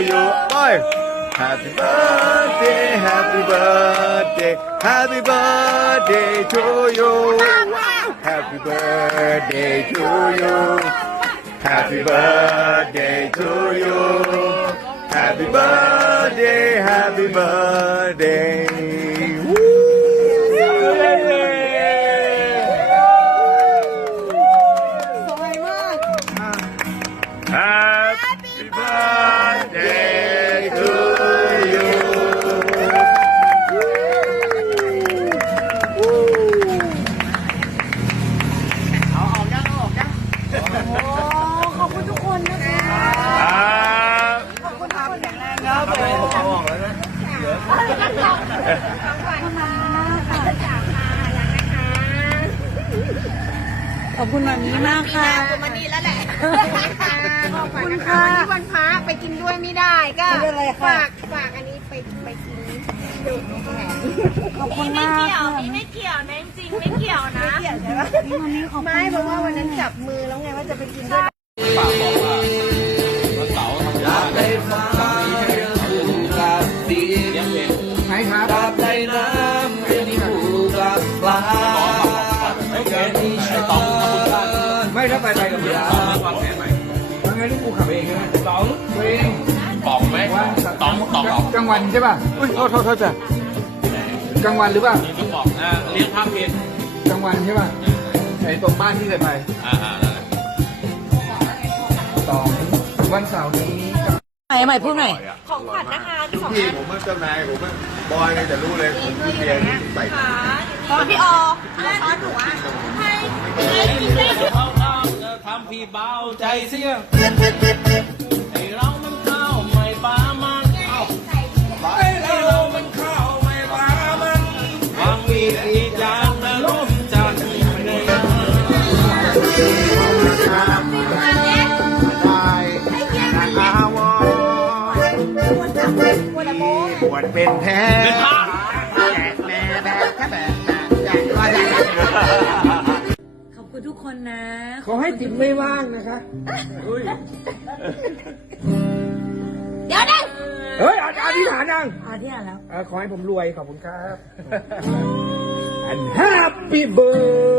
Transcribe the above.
you. Five. Happy birthday, happy birthday, happy birthday to you. Happy birthday to you. Happy birthday to you. Happy birthday, happy birthday. Happy birthday. คนแข็งแรงครับผมขอบคุณมากค่ะขอบคุณแบบนี้มากค่ะขอบคุณมานี่แล้วแหละขอบคุณค่ะวันนี้วันพระไปกินด้วยไม่ได้ก็ฝากฝากอันนี้ไปไปกินดื่มแหมขอบคุณไม่เกี่ยวนี่ไม่เกี่ยวนะจริงไม่เกี่ยวนะไม่เกี่ยวใช่ปะนี่วันนี้ขอบคุณไม่เพราะว่าวันนั้นจับมือแล้วไงว่าจะไปกินด้วยฝากบอกว่าวันเสาร์ทำงา ลาไม่เกินที่ชอบไม่ถ้าไปไปกับยาต้องวางแผนใหม่ทำไงที่กูขับเองใช่ไหมสองเองตองไหมตองตองออกกลางวันใช่ป่ะอุ้ยโทษโทษโทษจ้ะกลางวันหรือเปล่ามีกระบอกนะเลี้ยงภาพเพชรกลางวันใช่ป่ะไอ้ตรงบ้านที่เคยไปอ่าสองวันเสาร์นี้ใหม่ใหม่พูดหน่อยของขวัญนะคะสองพี่อันผมเป็นเจ้านายผมเป็นบอยไงแต่รู้เลยผมคือเบียร์ที่ใส่ค่ะขอ พี่ออช้อนหนูอะให้ให้ให้เขาทำจะทำพี่เบาใจเสียให้เรามันข้าวไม่ปลามันให้เรามันข้าวไม่ปลามันวางมีดอีกอย่างนะล้มจันทร์ในยามปวดเป็นแท้ กคนนะ ขอให้จิ๋มไม่ว่างนะคะเดี๋ยวนะเฮ้ยอธิษฐานยังอาที่อ่านแล้ว เออขอให้ผมรวยขอบคุณครับ and happy birthday